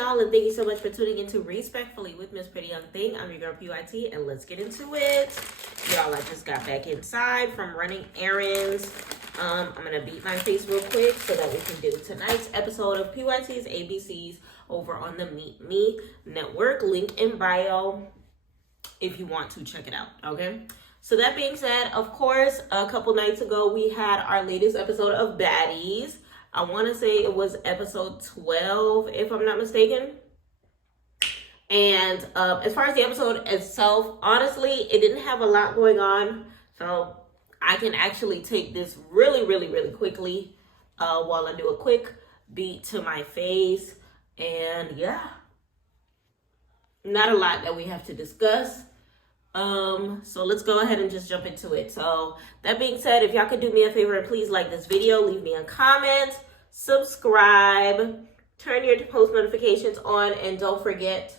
y'all, and thank you so much for tuning into Respectfully with Miss Pretty Young Thing. I'm your girl PYT, and let's get into it. Y'all, I just got back inside from running errands. I'm gonna beat my face real quick so that we can do tonight's episode of PYT's ABCs over on the Meet Me Network. Link in bio if you want to check it out, okay? So that being said, of course, a couple nights ago, we had our latest episode of Baddies. I want to say it was episode 12, if I'm not mistaken. And as far as the episode itself, honestly, it didn't have a lot going on. So I can actually take this really quickly while I do a quick beat to my face. And yeah, not a lot that we have to discuss. So let's go ahead and just jump into it. So that being said, if y'all could do me a favor and please like this video, leave me a comment, subscribe, turn your post notifications on, and don't forget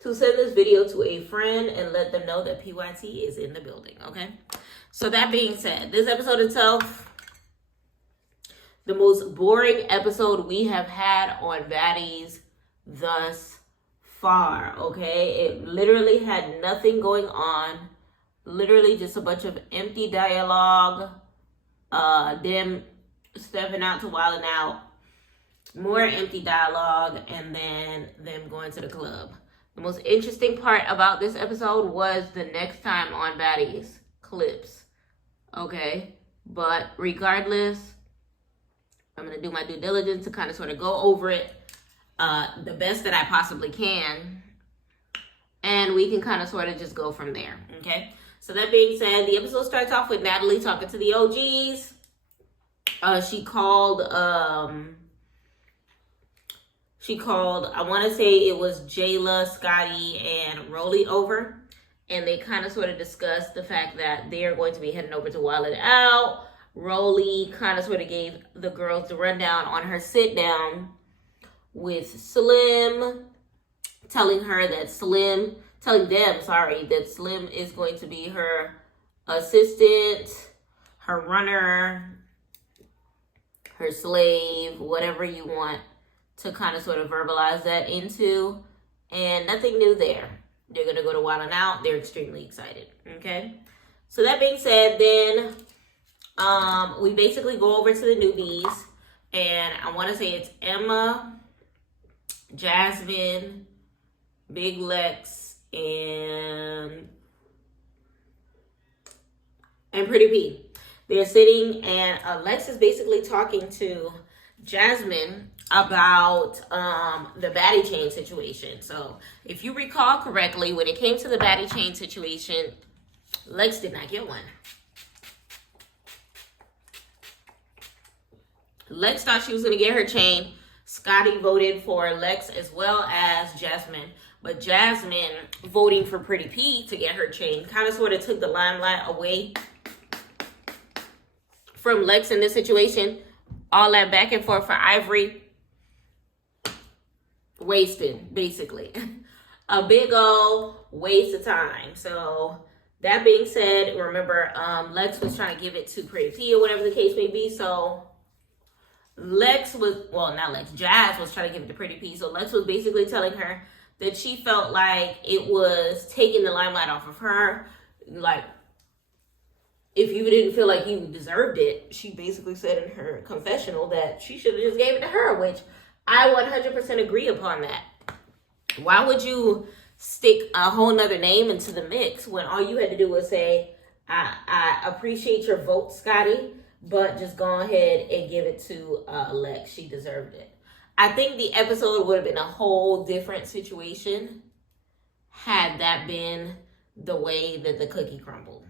to send this video to a friend and let them know that PYT is in the building, okay? So that being said, this episode itself, the most boring episode we have had on Baddies thus far, okay? It literally had nothing going on. Literally just a bunch of empty dialogue. Them stepping out to Wildin out. More empty dialogue, and then them going to the club. The most interesting part about this episode was the next time on Baddies clips, okay? But regardless, I'm going to do my due diligence to kind of sort of go over it the best that I possibly can, and we can kind of sort of just go from there, okay? So that being said, the episode starts off with Natalie talking to the OGs. She called, I want to say it was Jayla, Scotty, and Rolly over, and they kind of sort of discussed the fact that they're going to be heading over to Wildin Out. Rolly kind of sort of gave the girls the rundown on her sit down with Slim, telling them, that Slim is going to be her assistant, her runner, her slave, whatever you want to kind of sort of verbalize that into, and nothing new there. They're going to go to Wildin Out. They're extremely excited, okay? So that being said, then we basically go over to the newbies, and I want to say it's Emma, Jasmine, Big Lex, and Pretty P. They're sitting, and Lex is basically talking to Jasmine about the baddie chain situation. So if you recall correctly, when it came to the baddie chain situation, Lex did not get one. Lex thought she was going to get her chain. Scotty voted for Lex as well as Jasmine. But Jasmine voting for Pretty P to get her chain kind of sort of took the limelight away from Lex in this situation. All that back and forth for Ivory, wasted, basically. A big old waste of time. So that being said, remember, Lex was trying to give it to Pretty P or whatever the case may be. So Jazz was trying to give it to Pretty P. So Lex was basically telling her that she felt like it was taking the limelight off of her. Like, if you didn't feel like you deserved it, she basically said in her confessional that she should have just gave it to her, which I 100% agree upon that. Why would you stick a whole nother name into the mix when all you had to do was say, I appreciate your vote, Scotty, but just go ahead and give it to Lex. She deserved it. I think the episode would have been a whole different situation had that been the way that the cookie crumbled.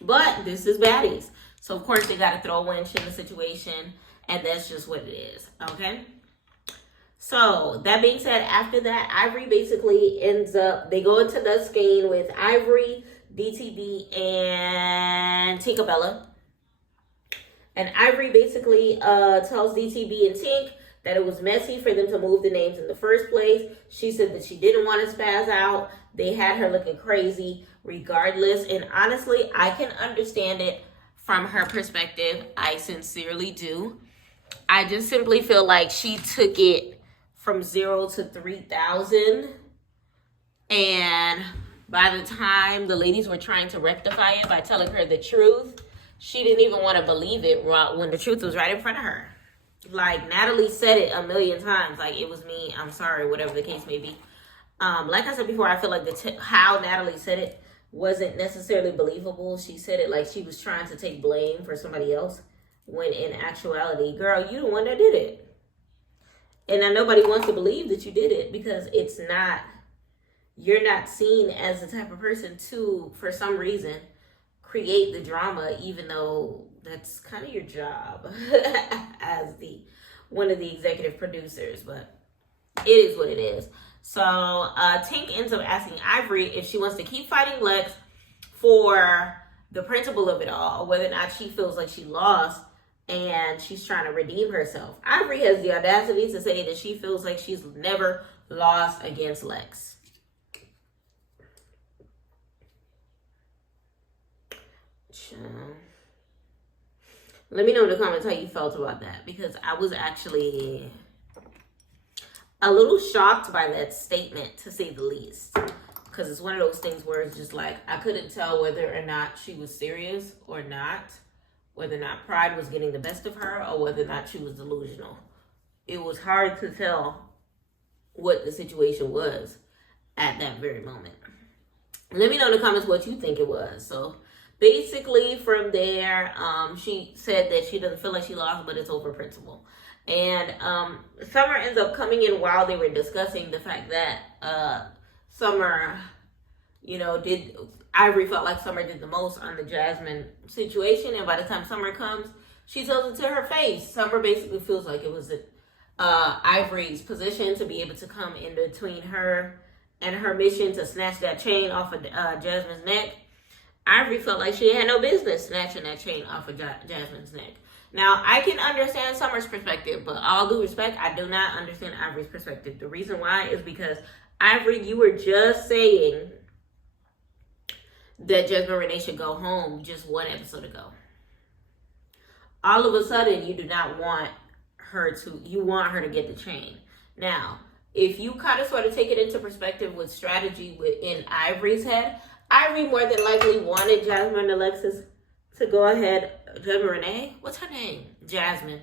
But this is Baddies. So, of course, they got to throw a winch in the situation, and that's just what it is, okay? So, that being said, after that, Ivory basically ends up, they go into the skein with Ivory, DTB, and Tinkerbella. And Ivory basically tells DTB and Tink that it was messy for them to move the names in the first place. She said that she didn't want to spaz out. They had her looking crazy regardless. And honestly, I can understand it from her perspective. I sincerely do. I just simply feel like she took it from 0 to 3,000. And by the time the ladies were trying to rectify it by telling her the truth, she didn't even want to believe it when the truth was right in front of her. Like, Natalie said it a million times. Like, it was me, I'm sorry, whatever the case may be. Like I said before, I feel like how Natalie said it wasn't necessarily believable. She said it like she was trying to take blame for somebody else, when in actuality, girl, you the one that did it. And now nobody wants to believe that you did it, because it's not, you're not seen as the type of person to, for some reason, create the drama, even though that's kind of your job as one of the executive producers. But it is what it is. So Tink ends up asking Ivory if she wants to keep fighting Lex for the principle of it all, whether or not she feels like she lost and she's trying to redeem herself. Ivory has the audacity to say that she feels like she's never lost against Lex. Let me know in the comments how you felt about that, because I was actually a little shocked by that statement, to say the least. Because it's one of those things where it's just like, I couldn't tell whether or not she was serious or not, whether or not pride was getting the best of her, or whether or not she was delusional. It was hard to tell what the situation was at that very moment. Let me know in the comments what you think it was. So basically from there, she said that she doesn't feel like she lost, but it's over principle. And Summer ends up coming in while they were discussing the fact that Summer, Ivory felt like Summer did the most on the Jasmine situation. And by the time Summer comes, she tells it to her face. Summer basically feels like it was Ivory's position to be able to come in between her and her mission to snatch that chain off of Jasmine's neck. Ivory felt like she had no business snatching that chain off of Jasmine's neck. Now, I can understand Summer's perspective, but all due respect, I do not understand Ivory's perspective. The reason why is because, Ivory, you were just saying that Jasmine Renee should go home just one episode ago. All of a sudden, you do not want her to, you want her to get the chain. Now, if you kind of sort of take it into perspective with strategy in Ivory's head, Ivory more than likely wanted Jasmine and Alexis to go ahead, Jasmine Renee, what's her name? Jasmine,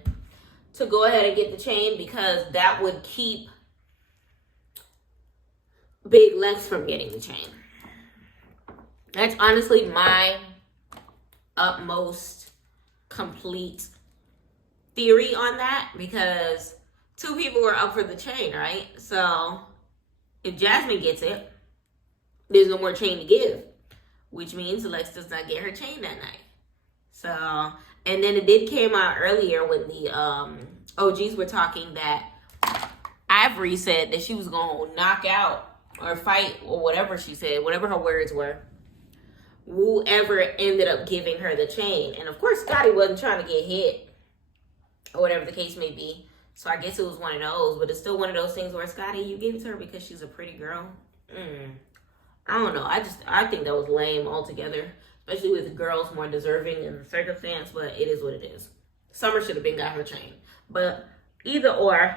to go ahead and get the chain, because that would keep Big Lex from getting the chain. That's honestly my utmost complete theory on that, because two people were up for the chain, right? So if Jasmine gets it, there's no more chain to give, which means Lex does not get her chain that night. So, and then it did came out earlier when the OGs were talking that Ivory said that she was going to knock out or fight, or whatever she said, whatever her words were, whoever ended up giving her the chain. And of course, Scotty wasn't trying to get hit, or whatever the case may be. So I guess it was one of those, but it's still one of those things where, Scotty, you gave it to her because she's a pretty girl. I don't know. I think that was lame altogether, especially with girls more deserving in the circumstance, but it is what it is. Summer should have been got her chain. But either or,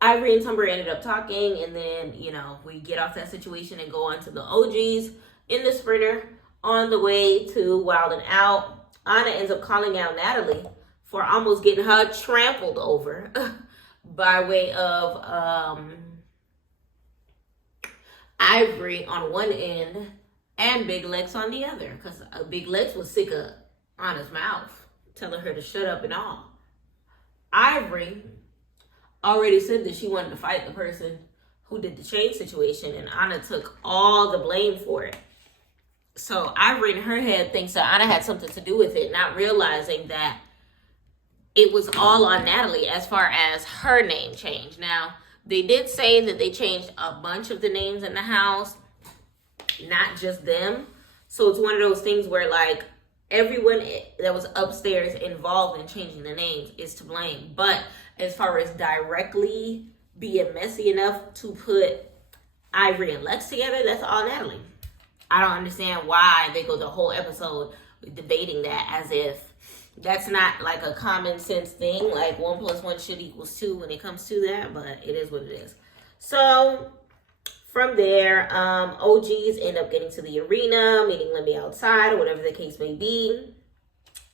Ivory and Summer ended up talking, and then, we get off that situation and go on to the OGs in the sprinter on the way to Wildin Out. Anna ends up calling out Natalie for almost getting her trampled over by way of Ivory on one end and Big Lex on the other, because Big Lex was sick of Anna's mouth, telling her to shut up and all. Ivory already said that she wanted to fight the person who did the chain situation, and Anna took all the blame for it. So Ivory in her head thinks that Anna had something to do with it, not realizing that it was all on Natalie as far as her name change. Now, they did say that they changed a bunch of the names in the house, not just them. So it's one of those things where, like, everyone that was upstairs involved in changing the names is to blame. But as far as directly being messy enough to put Ivory and Lex together, that's all Natalie. I don't understand why they go the whole episode debating that as if That's not like a common sense thing. Like 1 + 1 should equals 2 when it comes to that, but it is what it is. So from there, OGs end up getting to the arena, meeting Lemmy outside, or whatever the case may be.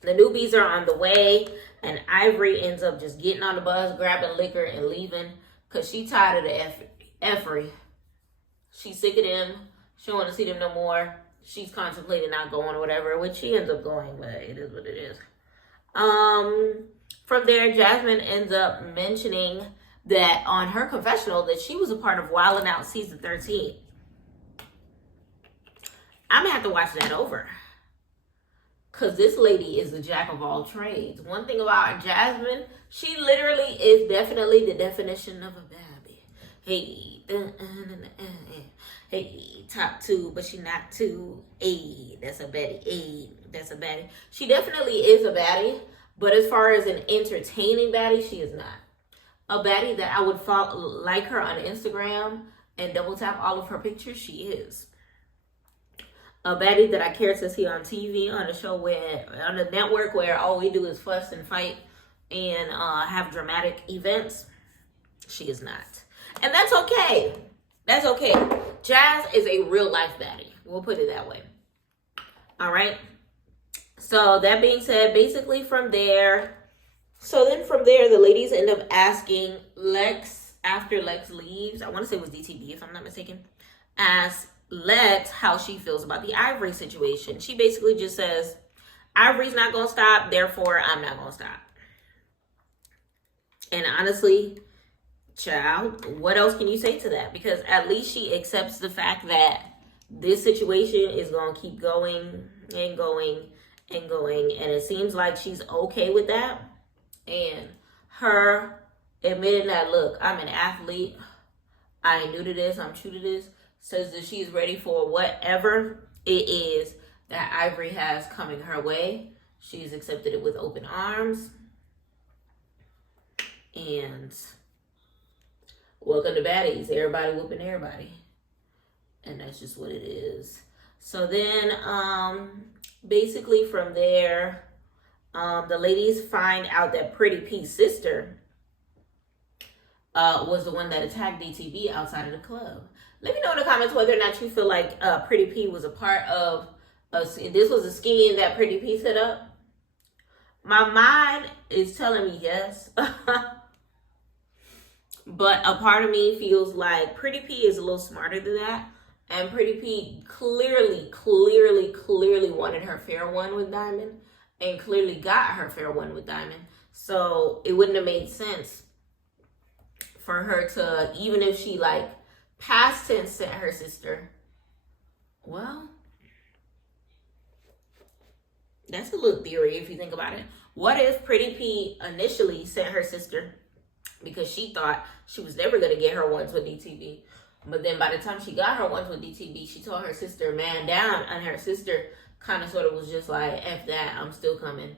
The newbies are on the way, and Ivory ends up just getting on the bus, grabbing liquor, and leaving because she tired of the effery. She's sick of them. She don't want to see them no more. She's contemplating not going or whatever, which she ends up going, but it is what it is. From there, Jasmine ends up mentioning that on her confessional that she was a part of Wildin' Out season 13. I'm gonna have to watch that over. Because this lady is a jack of all trades. One thing about Jasmine, she literally is definitely the definition of a baddie. Hey, hey, top 2, but she not 2. Hey, that's a baddie. Hey, that's a baddie. She definitely is a baddie, but as far as an entertaining baddie, she is not. A baddie that I would follow, like her on Instagram and double tap all of her pictures, she is. A baddie that I care to see on TV, on a show where, on a network where all we do is fuss and fight and have dramatic events, she is not. And that's okay. That's okay. Jazz is a real life baddie. We'll put it that way. All right. So that being said, basically from there, the ladies end up asking Lex, after Lex leaves, I want to say it was DTB if I'm not mistaken, asks Lex how she feels about the Ivory situation. She basically just says, Ivory's not going to stop, therefore I'm not going to stop. And honestly, child, what else can you say to that? Because at least she accepts the fact that this situation is going to keep going and going and going. And it seems like she's okay with that. And her admitting that, look, I'm an athlete. I ain't new to this. I'm true to this. Says that she's ready for whatever it is that Ivory has coming her way. She's accepted it with open arms. And welcome to Baddies. Everybody whooping everybody. And that's just what it is. So then, basically from there, the ladies find out that Pretty P's sister was the one that attacked DTB outside of the club. Let me know in the comments whether or not you feel like Pretty P was a part of, this was a scheme that Pretty P set up. My mind is telling me yes. But a part of me feels like Pretty P is a little smarter than that. And Pretty P clearly wanted her fair one with Diamond. And clearly got her fair one with Diamond. So it wouldn't have made sense for her to, even if she like past tense sent her sister. Well, that's a little theory if you think about it. What if Pretty P initially sent her sister because she thought she was never going to get her ones with DTB? But then by the time she got her ones with DTB, she told her sister man down, and her sister kind of sort of was just like, F that, I'm still coming.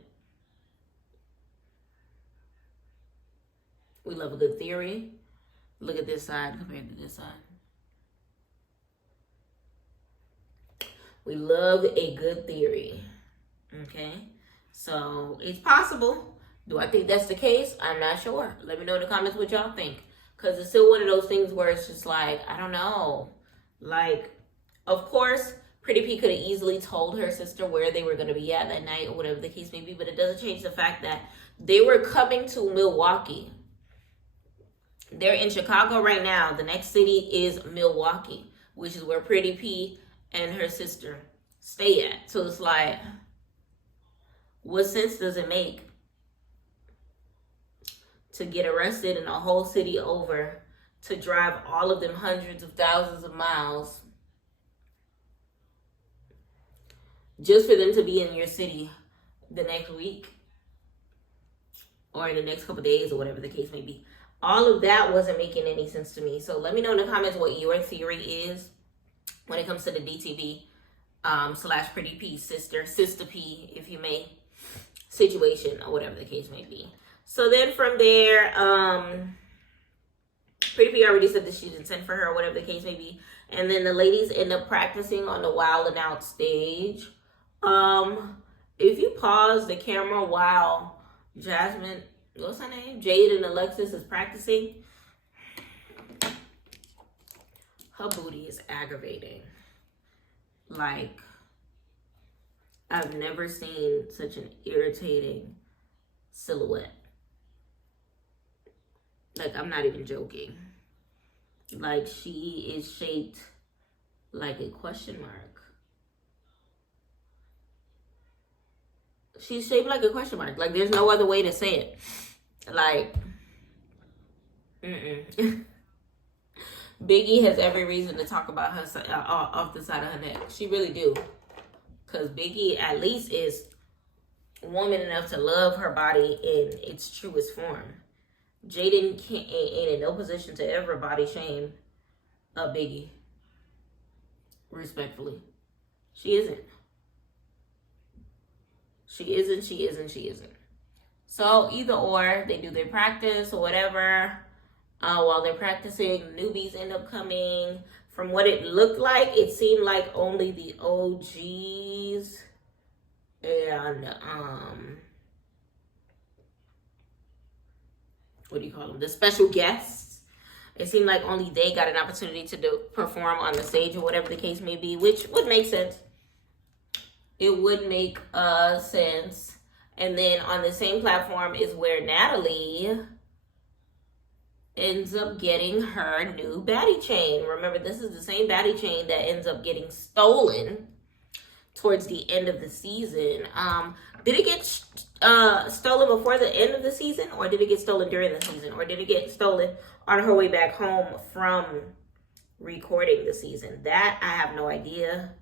We love a good theory. Look at this side compared to this side. We love a good theory. Okay? So, it's possible. Do I think that's the case? I'm not sure. Let me know in the comments what y'all think. Because it's still one of those things where it's just like, I don't know. Like, of course, Pretty P could have easily told her sister where they were going to be at that night or whatever the case may be. But it doesn't change the fact that they were coming to Milwaukee. They're in Chicago right now. The next city is Milwaukee, which is where Pretty P and her sister stay at. So it's like, what sense does it make to get arrested in a whole city over, to drive all of them hundreds of thousands of miles just for them to be in your city the next week or in the next couple of days or whatever the case may be? All of that wasn't making any sense to me. So let me know in the comments what your theory is when it comes to the DTB / Pretty P sister P, if you may, situation or whatever the case may be. So then from there, Pretty P already said that she didn't send for her or whatever the case may be. And then the ladies end up practicing on the Wildin' Out stage. If you pause the camera while Jasmine, what's her name? Jade and Alexis is practicing, her booty is aggravating. Like, I've never seen such an irritating silhouette. Like, I'm not even joking. Like, she is shaped like a question mark. She's shaped like a question mark. Like, there's no other way to say it. Like, Biggie has every reason to talk about her off the side of her neck. She really do. Because Biggie at least is woman enough to love her body in its truest form. Jaden ain't in no position to ever body shame a Biggie. Respectfully. She isn't. She isn't. So either or, they do their practice or whatever. While they're practicing, newbies end up coming. From what it looked like, it seemed like only the OGs and what do you call them? The special guests. It seemed like only they got an opportunity to perform on the stage or whatever the case may be, which would make sense. It would make sense. And then on the same platform is where Natalie ends up getting her new baddie chain. Remember, this is the same baddie chain that ends up getting stolen towards the end of the season. Did it get stolen before the end of the season, or did it get stolen during the season, or did it get stolen on her way back home from recording the season? That I have no idea.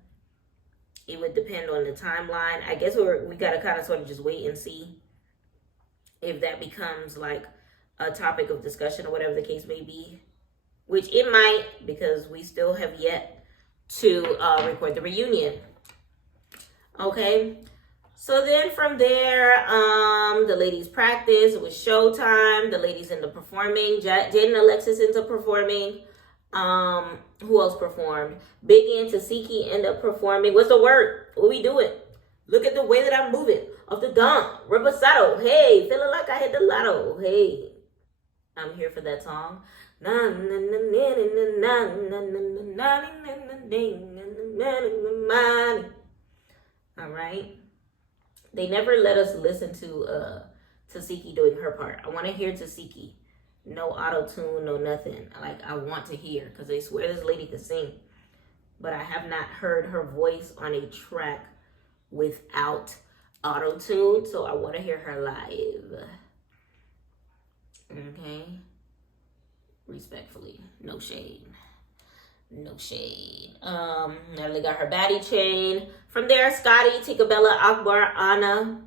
It would depend on the timeline. I guess we gotta kind of sort of just wait and see if that becomes like a topic of discussion or whatever the case may be, which it might, because we still have yet to record the reunion. Okay, so then from there, the ladies practice. It was showtime. The ladies end up performing. Jade and Alexis ends up performing. Who else performed? Biggie and Tasiki end up performing. What's the word? What we doing? Look at the way that I'm moving. Off the dome. Reposado. Hey, feeling like I hit the lotto. Hey, I'm here for that song. All right. They never let us listen to Tasiki doing her part. I want to hear Tasiki. No auto-tune, no nothing. Like, I want to hear, because they swear this lady can sing. But I have not heard her voice on a track without auto-tune, so I want to hear her live. Okay? Respectfully. No shade. No shade. Natalie got her baddie chain. From there, Scotty, Tinkerbella, Akbar, Anna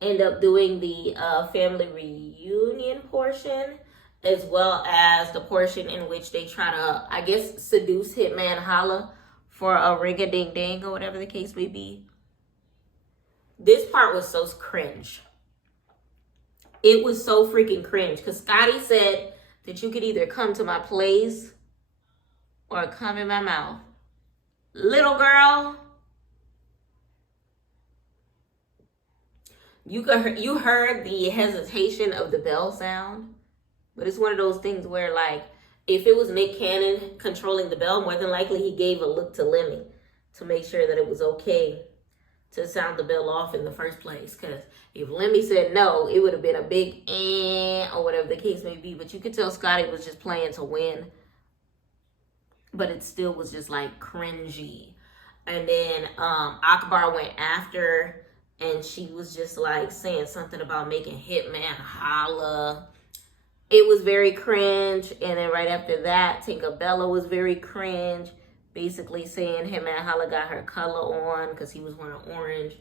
end up doing the family reunion portion, as well as the portion in which they try to, I guess, seduce Hitman Holla for a ring-a-ding-ding or whatever the case may be. This part was so cringe. It was so freaking cringe, because Scotty said that you could either come to my place or come in my mouth. Little girl, you heard the hesitation of the bell sound, but it's one of those things where, like, if it was Nick Cannon controlling the bell, more than likely he gave a look to Lemmy to make sure that it was okay to sound the bell off in the first place. Because if Lemmy said no, it would have been a big or whatever the case may be. But you could tell Scotty was just playing to win. But it still was just like cringy. And then Akbar went after, and she was just like saying something about making Hitman holla. It was very cringe. And then right after that, Tinkerbella was very cringe. Basically saying Hitman holla got her color on because he was wearing orange.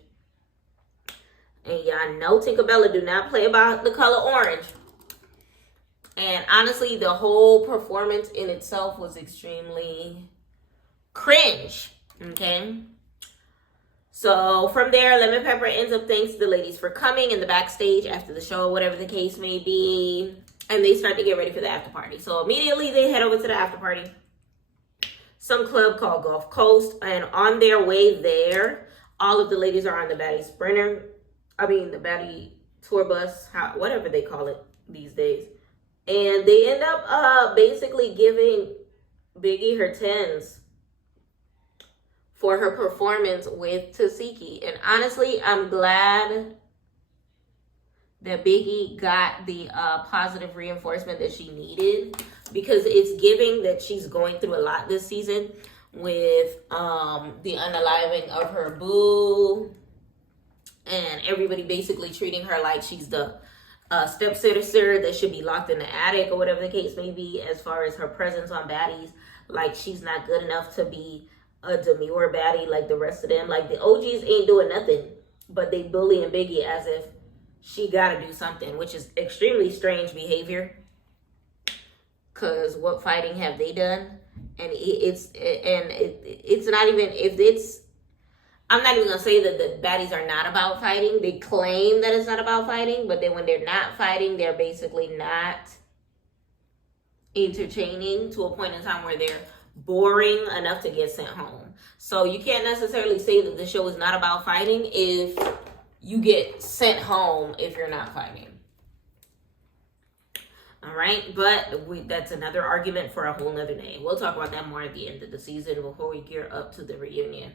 And y'all know Tinkerbella do not play about the color orange. And honestly, the whole performance in itself was extremely cringe. Okay? So from there, Lemon Pepper ends up thanks the ladies for coming in the backstage after the show, whatever the case may be. And they start to get ready for the after party. So immediately they head over to the after party. Some club called Gulf Coast. And on their way there, All of the ladies are on the Baddie Sprinter. The Baddie tour bus, whatever they call it these days. And they end up basically giving Biggie her 10s for her performance with Tasiki. And honestly, I'm glad that Biggie got the positive reinforcement that she needed, because it's giving that she's going through a lot this season with the unaliving of her boo and everybody basically treating her like she's the stepsister that should be locked in the attic or whatever the case may be, as far as her presence on Baddies. Like, she's not good enough to be a demure baddie like the rest of them. Like, the OGs ain't doing nothing, but they bullying Biggie as if she gotta do something, which is extremely strange behavior. Cause what fighting have they done? And it's not even, I'm not even gonna say that the Baddies are not about fighting. They claim that it's not about fighting, but then when they're not fighting, they're basically not entertaining to a point in time where they're boring enough to get sent home. So you can't necessarily say that the show is not about fighting if you get sent home if you're not fighting. All right, but that's another argument for a whole nother day. We'll talk about that more at the end of the season before we gear up to the reunion.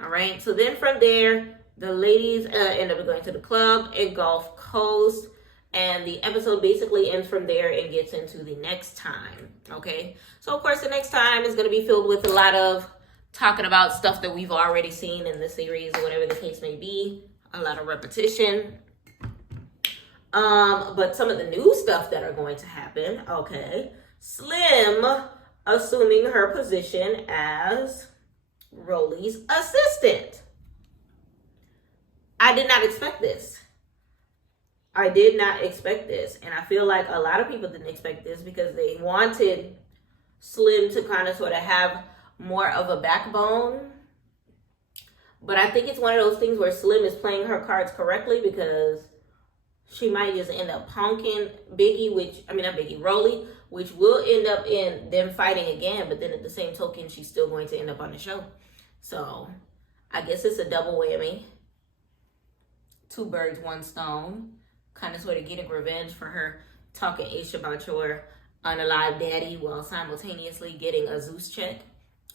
All right, so then from there, the ladies end up going to the club in Gulf Coast, and the episode basically ends from there and gets into the next time. Okay, so of course the next time is going to be filled with a lot of talking about stuff that we've already seen in the series or whatever the case may be. A lot of repetition. But some of the new stuff that are going to happen, okay. Slim assuming her position as Rolly's assistant. I did not expect this. I did not expect this. And I feel like a lot of people didn't expect this because they wanted Slim to kind of sort of have more of a backbone. But I think it's one of those things where Slim is playing her cards correctly, because she might just end up punking Rolly, which will end up in them fighting again. But then at the same token, she's still going to end up on the show. So I guess it's a double whammy. 2 birds, 1 stone. Kind of sort of getting revenge for her talking ish about your unalive daddy while simultaneously getting a Zeus check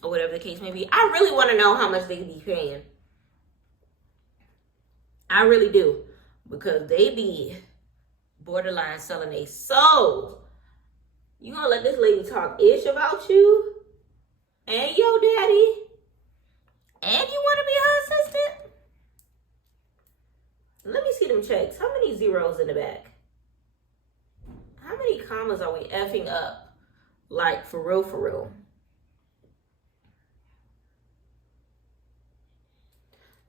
or whatever the case may be. I really want to know how much they be paying. I really do. Because they be borderline selling a soul. You gonna let this lady talk ish about you and your daddy, and you want to be her assistant? Let me see them checks. How many zeros in the back? How many commas are we effing up? Like, for real, for real.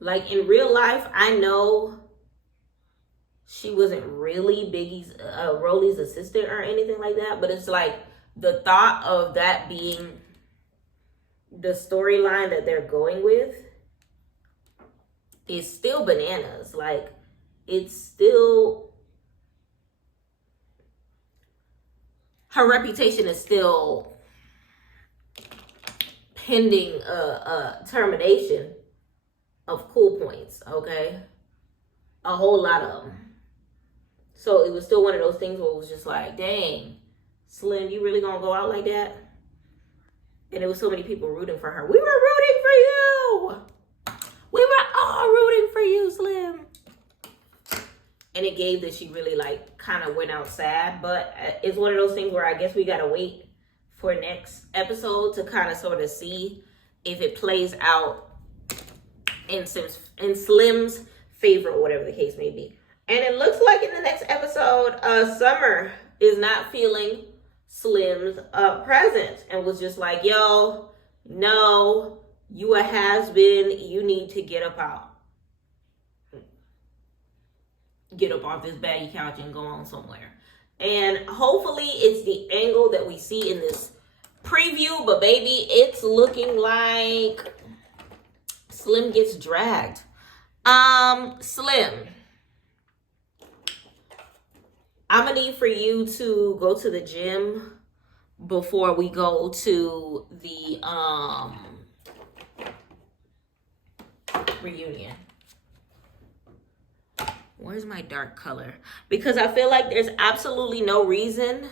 Like, in real life, I know she wasn't really Rolly's assistant or anything like that. But it's like the thought of that being the storyline that they're going with is still bananas. Like, it's still, her reputation is still pending termination of cool points, okay? A whole lot of them. So it was still one of those things where it was just like, dang, Slim, you really gonna go out like that? And there was so many people rooting for her. We were rooting for you! We were all rooting for you, Slim. And it gave that she really like kind of went out sad. But it's one of those things where I guess we gotta wait for next episode to kind of sort of see if it plays out in Slim's favor or whatever the case may be. And it looks like in the next episode, Summer is not feeling Slim's presence and was just like, yo, no, you a has-been. You need to get up out. Get up off this baddie couch and go on somewhere. And hopefully it's the angle that we see in this preview. But baby, it's looking like Slim gets dragged. Slim, I'm gonna need for you to go to the gym before we go to the reunion. Where's my dark color? Because I feel like there's absolutely no reason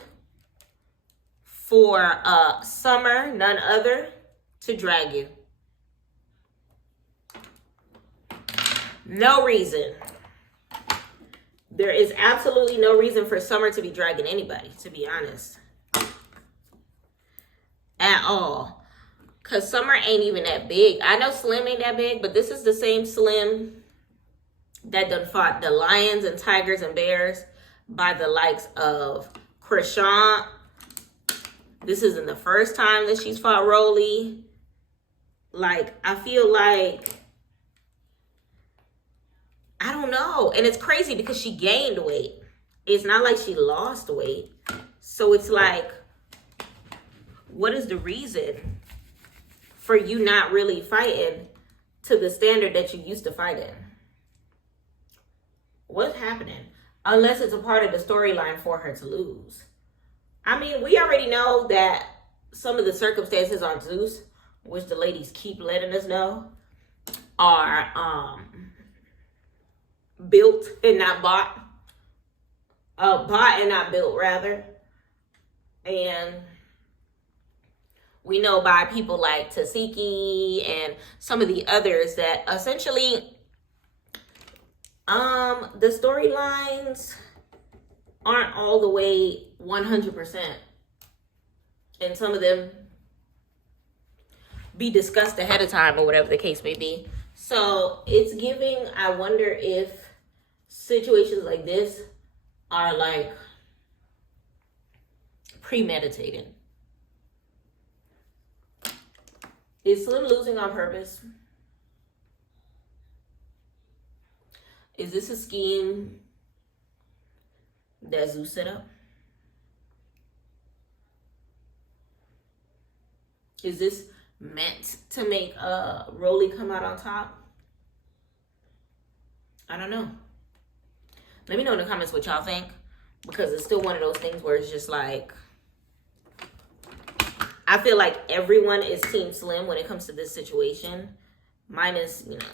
for Summer, none other, to drag you. No reason. There is absolutely no reason for Summer to be dragging anybody, to be honest. At all. Because Summer ain't even that big. I know Slim ain't that big, but this is the same Slim that done fought the lions and tigers and bears by the likes of Krishan. This isn't the first time that she's fought Rolly. Like, I feel like, I don't know. And it's crazy because she gained weight. It's not like she lost weight. So it's like, what is the reason for you not really fighting to the standard that you used to fight in? What's happening? Unless it's a part of the storyline for her to lose. I mean, we already know that some of the circumstances on Zeus, which the ladies keep letting us know, are built and not bought. Bought and not built, rather. And we know by people like Tasiki and some of the others that essentially the storylines aren't all the way 100%. And some of them be discussed ahead of time or whatever the case may be. So it's giving, I wonder if situations like this are like premeditated. Is Slim losing on purpose? Is this a scheme that Zeus set up? Is this meant to make Rolly come out on top? I don't know. Let me know in the comments what y'all think, because it's still one of those things where it's just like, I feel like everyone is Team Slim when it comes to this situation, minus, you know,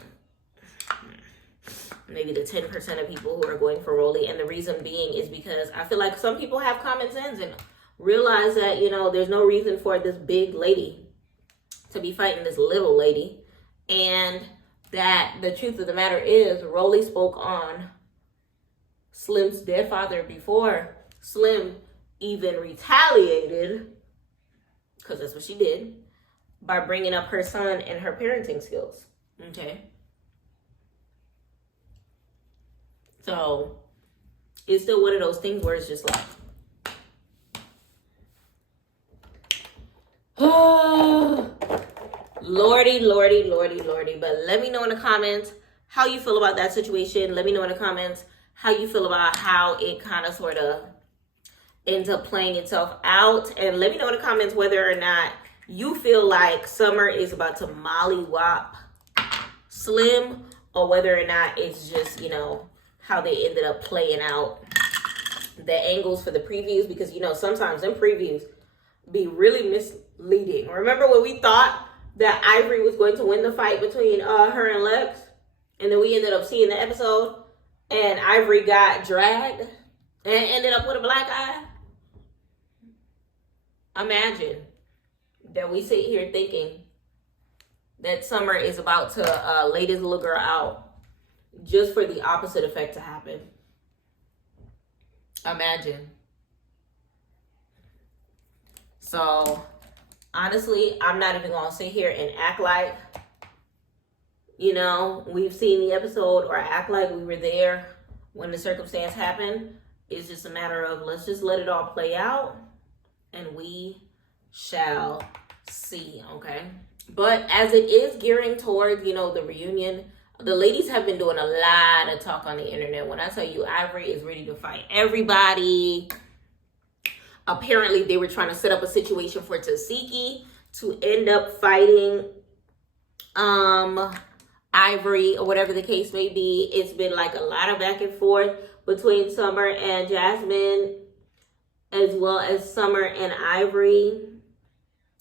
maybe the 10% of people who are going for Rolly. And the reason being is because I feel like some people have common sense and realize that, you know, there's no reason for this big lady to be fighting this little lady. And that the truth of the matter is, Rolly spoke on Slim's dead father before Slim even retaliated, because that's what she did, by bringing up her son and her parenting skills. Okay. So it's still one of those things where it's just like, oh, Lordy, Lordy, Lordy, Lordy. But let me know in the comments how you feel about that situation. Let me know in the comments how you feel about how it kind of sort of ends up playing itself out. And let me know in the comments whether or not you feel like Summer is about to mollywop Slim, or whether or not it's just, you know, how they ended up playing out the angles for the previews. Because, you know, sometimes them previews be really misleading. Remember when we thought that Ivory was going to win the fight between her and Lex, and then we ended up seeing the episode and Ivory got dragged and ended up with a black eye? Imagine that we sit here thinking that Summer is about to lay this little girl out just for the opposite effect to happen. Imagine. So honestly, I'm not even gonna sit here and act like, you know, we've seen the episode, or act like we were there when the circumstance happened. It's just a matter of, let's just let it all play out and we shall see, okay? But as it is gearing towards, you know, the reunion, the ladies have been doing a lot of talk on the internet. When I tell you Ivory is ready to fight everybody. Apparently they were trying to set up a situation for Tasiki to end up fighting Ivory, or whatever the case may be. It's been like a lot of back and forth between Summer and Jasmine, as well as Summer and Ivory.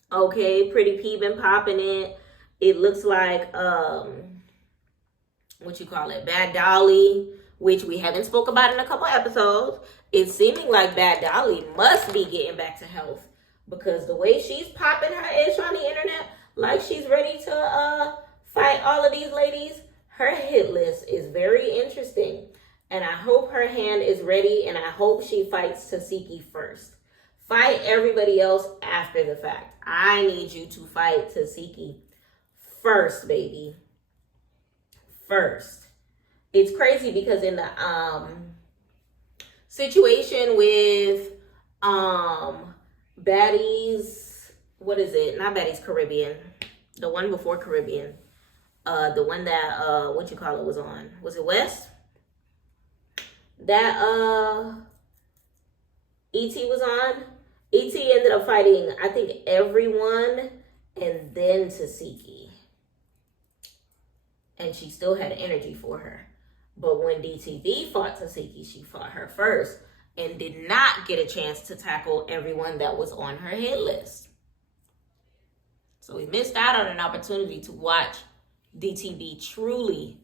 Okay, Pretty P been popping it. It looks like Bad Dolly, which we haven't spoke about in a couple episodes. It's seeming like Bad Dolly must be getting back to health, because the way she's popping her ish on the internet, like she's ready to fight all of these ladies, her hit list is very interesting. And I hope her hand is ready, and I hope she fights Tasiki first. Fight everybody else after the fact. I need you to fight Tasiki first, baby. First. It's crazy because in the situation with Baddies, what is it? Not Baddies Caribbean. The one before Caribbean. The one that was on. Was it West? That E.T. was on. E.T. ended up fighting, I think, everyone and then Tasiki. And she still had energy for her. But when DTV fought Tasiki, she fought her first and did not get a chance to tackle everyone that was on her hit list. So we missed out on an opportunity to watch DTV truly,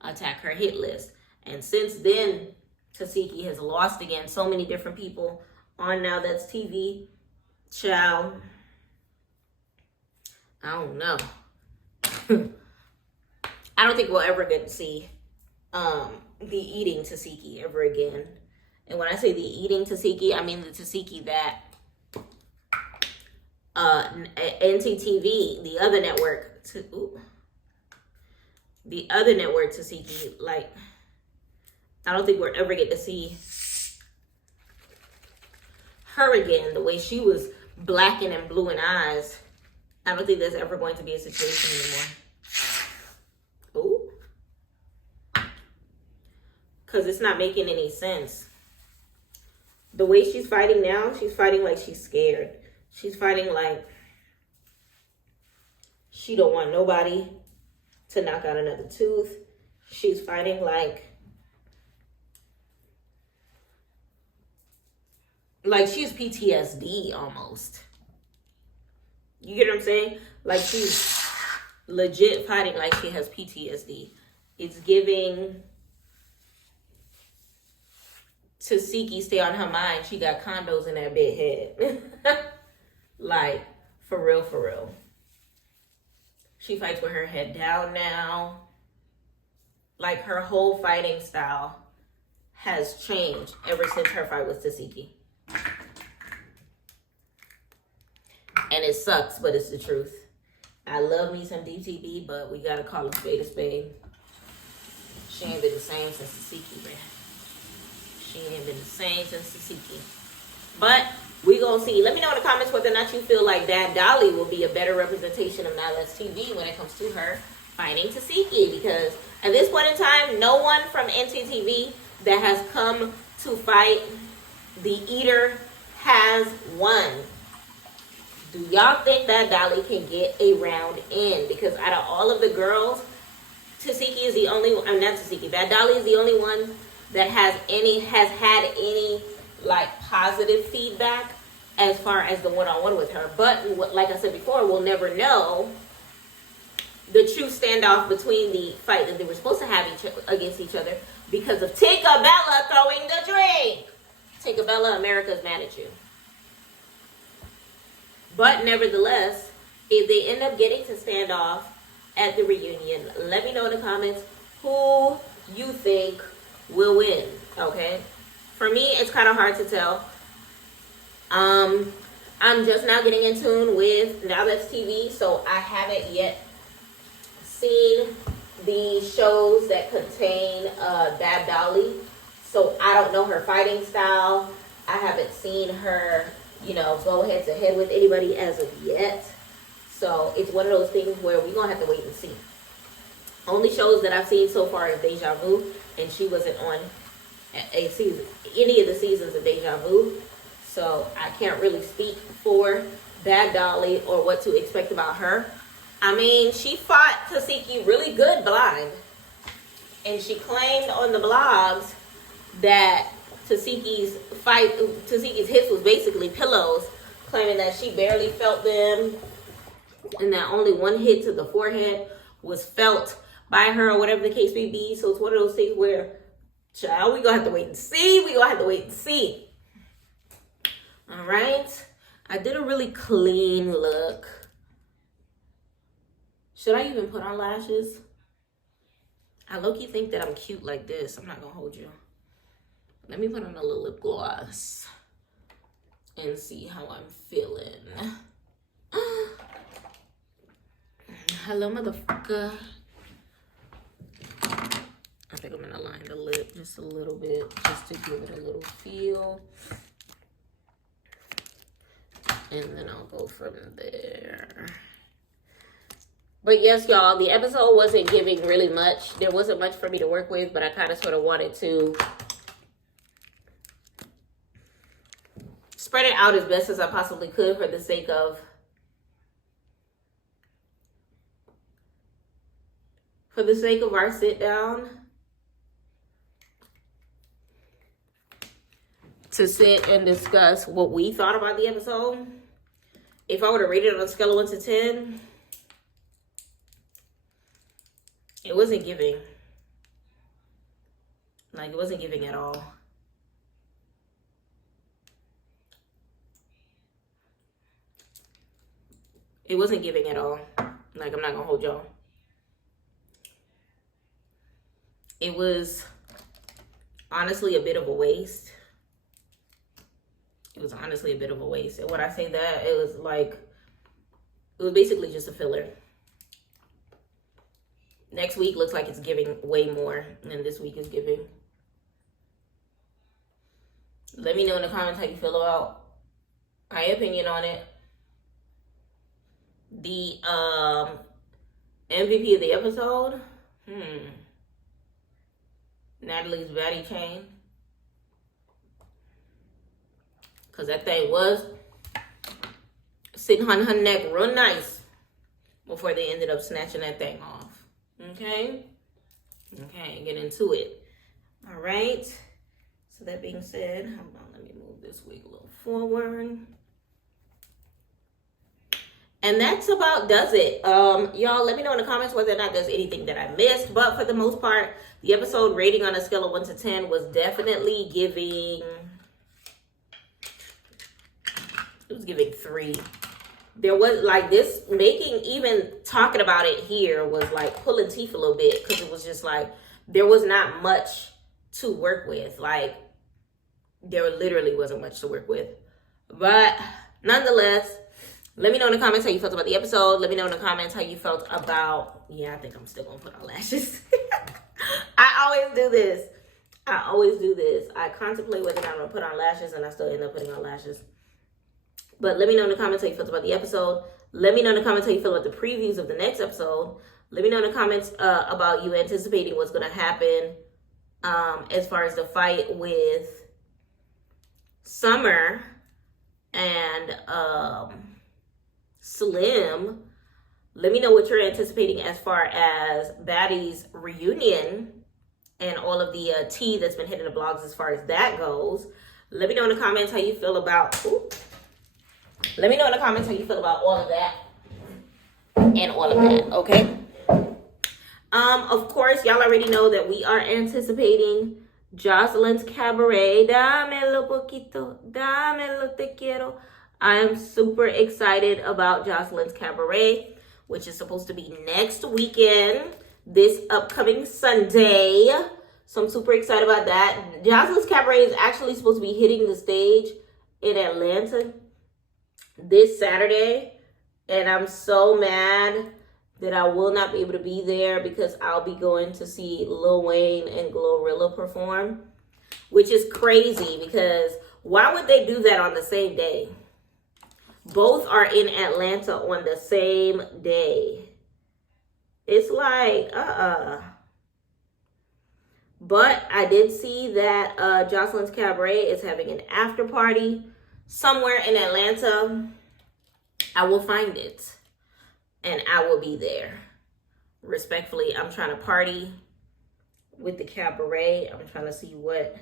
attack her hit list. And since then, Tasiki has lost again so many different people on Now That's TV. Child, I don't know. I don't think we'll ever get to see the eating Tasiki ever again. And when I say the eating Tasiki, I mean the Tasiki that NTTV, the other network Tasiki, like, I don't think we'll ever get to see her again, the way she was black and blue in eyes. I don't think there's ever going to be a situation anymore. Ooh. Because it's not making any sense. The way she's fighting now, she's fighting like she's scared. She's fighting like she don't want nobody to knock out another tooth. She's fighting like she's PTSD almost. You get what I'm saying? Like she's legit fighting like she has PTSD. It's giving Tasiki stay on her mind. She got condos in that big head. Like, for real, for real. She fights with her head down now. Like, her whole fighting style has changed ever since her fight with Tasiki. And it sucks, but it's the truth. I love me some DTB, but we gotta call a spade a spade. She ain't been the same since Tasiki, man. She ain't been the same since Tasiki. But we gonna see. Let me know in the comments whether or not you feel like Bad Dolly will be a better representation of Now That's TV when it comes to her fighting Tasiki. Because at this point in time, no one from NTTV that has come to fight the Eater has won. Do y'all think that Dolly can get a round in? Because out of all of the girls, Tasiki is the only one, not Tasiki, Bad Dolly is the only one that has had any like positive feedback as far as the one-on-one with her. But like I said before, we'll never know the true standoff between the fight that they were supposed to have against each other because of Tinkerbella throwing the drink. Tinkerbella, America's mad at you. But nevertheless, if they end up getting to stand off at the reunion, let me know in the comments who you think will win, okay? For me, it's kind of hard to tell. I'm just now getting in tune with Now That's TV, so I haven't yet seen the shows that contain Bad Dolly. So I don't know her fighting style. I haven't seen her, go head to head with anybody as of yet. So it's one of those things where we're going to have to wait and see. Only shows that I've seen so far is Deja Vu, and she wasn't on a season, any of the seasons of Deja Vu. So I can't really speak for Bad Dolly or what to expect about her. I mean, she fought Tasiki really good blind. And she claimed on the blogs that Tasiki's hits was basically pillows, claiming that she barely felt them and that only one hit to the forehead was felt by her or whatever the case may be. So it's one of those things where, child, we gonna have to wait and see. All right. I did a really clean look. Should I even put on lashes? I low-key think that I'm cute like this. I'm not gonna hold you. Let me put on a little lip gloss and see how I'm feeling. Hello, motherfucker. I think I'm gonna line the lip just a little bit, just to give it a little feel. And then I'll go from there. But yes, y'all, the episode wasn't giving really much. There wasn't much for me to work with, but I kind of sort of wanted to spread it out as best as I possibly could for the sake of our sit down to sit and discuss what we thought about the episode. If I were to rate it on a scale of 1 to 10, it wasn't giving. Like, it wasn't giving at all. It wasn't giving at all. Like, I'm not gonna hold y'all. It was honestly a bit of a waste. It was honestly a bit of a waste. And when I say that, it was basically just a filler. Next week looks like it's giving way more than this week is giving. Let me know in the comments how you feel about my opinion on it. The MVP of the episode, Natalie's baddie chain. Because that thing was sitting on her neck real nice before they ended up snatching that thing off. Okay, get into it. All right. So that being said, hold on, let me move this wig a little forward. And that's about does it. Y'all, let me know in the comments whether or not there's anything that I missed. But for the most part, the episode rating on a scale of 1 to 10 was definitely giving. It was giving 3. There was like this even talking about it here was like pulling teeth a little bit, because it was just like there was not much to work with. Like, there literally wasn't much to work with. But nonetheless, let me know in the comments how you felt about the episode. Let me know in the comments how you felt about, I think I'm still gonna put on lashes. I always do this. I contemplate whether or not I'm gonna put on lashes, and I still end up putting on lashes. But let me know in the comments how you felt about the episode. Let me know in the comments how you feel about the previews of the next episode. Let me know in the comments about you anticipating what's going to happen as far as the fight with Summer and Slim. Let me know what you're anticipating as far as Baddies reunion and all of the tea that's been hitting the blogs as far as that goes. Let me know in the comments how you feel about... Let me know in the comments how you feel about all of that and all of that, okay? Of course, y'all already know that we are anticipating Jocelyn's Cabaret. Dámelo poquito, dámelo te quiero. I am super excited about Jocelyn's Cabaret, which is supposed to be next weekend, this upcoming Sunday. So I'm super excited about that. Jocelyn's Cabaret is actually supposed to be hitting the stage in Atlanta this Saturday, and I'm so mad that I will not be able to be there, because I'll be going to see Lil Wayne and Glorilla perform, which is crazy, because why would they do that on the same day? Both are in Atlanta on the same day. It's like, But I did see that Jocelyn's Cabaret is having an after party somewhere in Atlanta. I will find it and I will be there. Respectfully, I'm trying to party with the cabaret. I'm trying to see what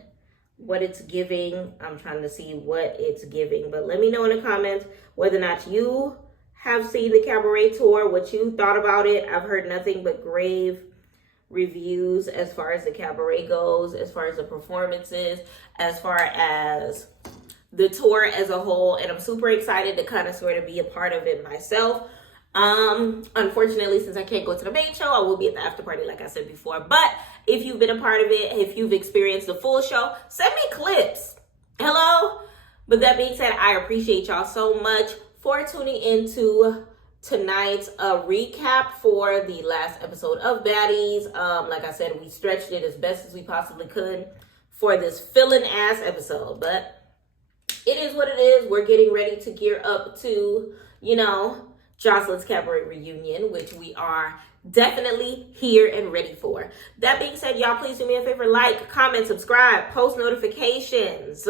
it's giving. I'm trying to see what it's giving. But let me know in the comments whether or not you have seen the cabaret tour, what you thought about it. I've heard nothing but grave reviews as far as the cabaret goes, as far as the performances, as far as the tour as a whole, and I'm super excited to kind of sort of be a part of it myself. Unfortunately, since I can't go to the main show, I will be at the after party like I said before. But if you've been a part of it, if you've experienced the full show, send me clips. Hello? But that being said, I appreciate y'all so much for tuning into tonight's recap for the last episode of Baddies. Like I said, we stretched it as best as we possibly could for this filling ass episode, but it is what it is. We're getting ready to gear up to, you know, Jocelyn's Cabaret reunion, which we are definitely here and ready for. That being said, y'all, please do me a favor, like, comment, subscribe, post notifications.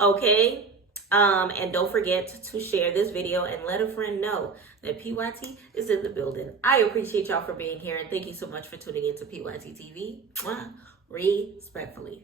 Okay? And don't forget to share this video and let a friend know that PYT is in the building. I appreciate y'all for being here, and thank you so much for tuning into PYT TV. Mwah. Respectfully.